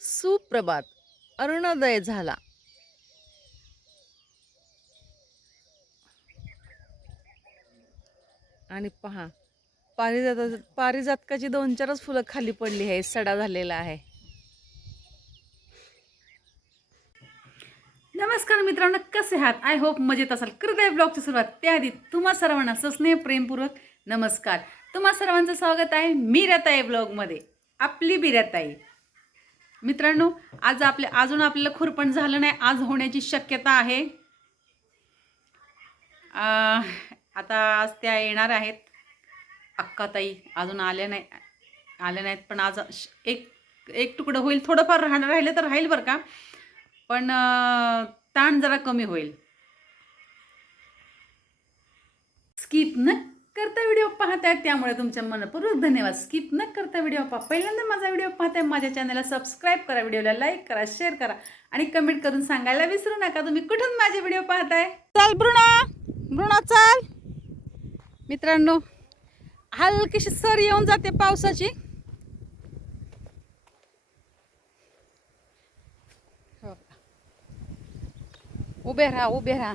सुप्रभात. अरुणोदय झाला. आणि पहा पारिजात पारिजातकाची दोन चारच फुलं खाली पडली आहे सडा झालेला आहे. नमस्कार मित्रांनो कसे आहात? आय होप मजेत असाल. कृदय आहे ब्लॉगची सुरुवात त्याआधी तुम्हा सर्वांना सस्नेह प्रेमपूर्वक नमस्कार. तुम्हा सर्वांचं स्वागत आहे मी रताई ब्लॉगमध्ये. आपली बिरताई मित्रांनो आज आपल्या अजून आपल्याला खुरपण झालं नाही आज होण्याची शक्यता आहे. आता आज त्या येणार आहेत. अक्काताई अजून आल्या नाही आल्या नाहीत पण आज एक एक तुकडं होईल. थोडंफार राहणं राहिलं तर राहील बरं का. पण ताण जरा कमी होईल. स्किप न करता व्हिडिओ पाहताय त्यामुळे तुमच्या मनपूर्वक धन्यवाद. स्किप न करता व्हिडिओ पहा. पहिल्यांदा माझा व्हिडिओ पाहताय माझ्या चॅनलला सबस्क्राईब करा व्हिडिओला लाईक करा शेअर करा आणि कमेंट करून सांगायला विसरू नका. तुम्ही कुठून माझे व्हिडिओ पाहताय? चल ब्रुणा. ब्रुणा चल. मित्रांनो हलकीशी सर येऊन जाते पावसाची. हो उभे राहा उभे राहा.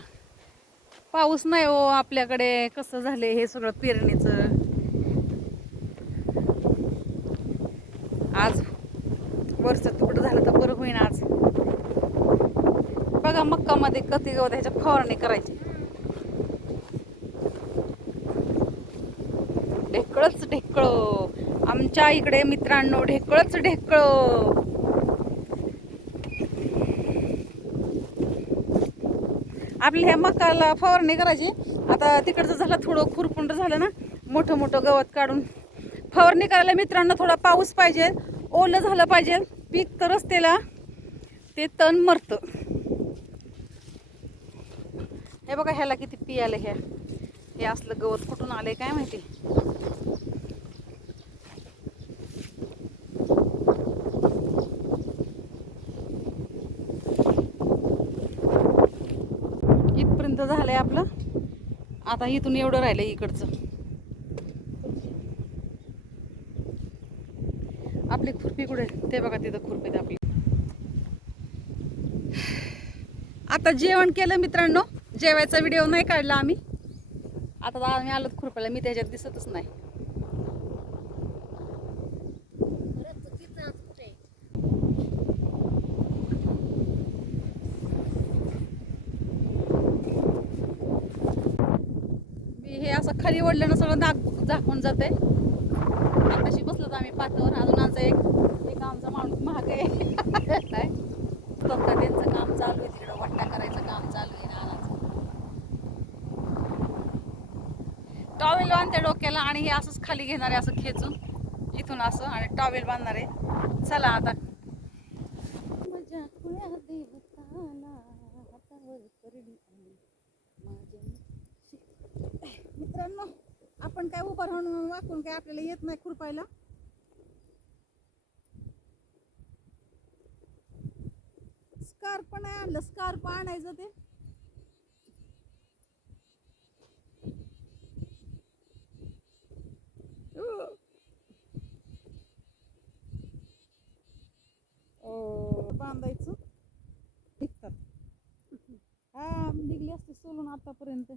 पाऊस नाही हो आपल्याकडे. कसं झाले हे सगळं पेरणीचं? आज वरचं तुकडं झालं तर बरं होईन आज. बघा मक्कामध्ये कधी गवत ह्याच्या फवारणी करायची. ढेकळच ढेकळ. आमच्या इकडे मित्रांनो ढेकळच ढेकळ. आपल्या ह्या मकाला फवारणी करायची. आता तिकडचं झालं थोडं खुरपुंड झालं ना मोठं मोठं गवत काढून. फवारणी करायला मित्रांनो थोडा पाऊस पाहिजे ओलं झालं पाहिजे पीक तरच त्याला ते तण मरतं. हे बघा ह्याला किती पी ह्या. हे असलं गवत कुठून आले काय माहिती? इथपर्यंत झालंय आपलं. आता इथून एवढं राहिलंय इकडचं. आपली खुरपी कुठे ते बघा तिथं खुरपीत आपली. आता जेवण केलं मित्रांनो. जेवायचा व्हिडिओ नाही काढला आम्ही. आता आम्ही आलो खुरपायला. मी त्याच्यात दिसतच नाही. हे असं खाली ओढलं सगळं दाख झाकून जाते आताशी बसलो तर आम्ही पाठावर अजून आमचा एक एक आमचा माणूस महाग आहे फक्त त्यांचं काम चालू आहे. तिकडं वट्टा करायचं काम चालू आहे. नानाचं. टॉवेल बांधते डोक्याला आणि हे असंच खाली घेणार आहे असं खेचून. इथून असं आणि टॉवेल बांधणार आहे. चला आता. माझ्या देवताला माझ्या काय उभं राहून वाकून काय आपल्याला येत नाही खुरपायला? स्कार्प पण नाही आणलं स्कार्प आणायचं ते. बांधायचं. निघतात. हा निघली असते सोलून आतापर्यंत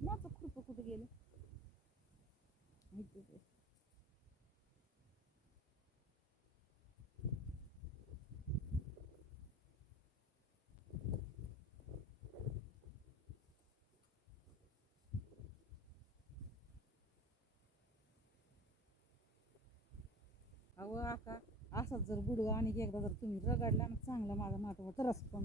माझं खुरपं कुठे गेलं. माहिती अहो आका असाच जर गुडगा आणि एकदा जर तुम्ही रगडला ना चांगला माझा माटवा तरच पण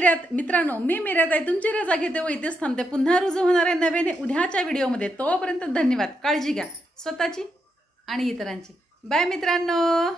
मी मित्रांनो मी मिऱ्यात आहे. तुमची रजा घेते व इथेच थांबते. पुन्हा रुजू होणार आहे नव्याने. उद्याच्या व्हिडिओमध्ये. तोपर्यंत धन्यवाद. काळजी घ्या. स्वतःची आणि इतरांची. बाय मित्रांनो.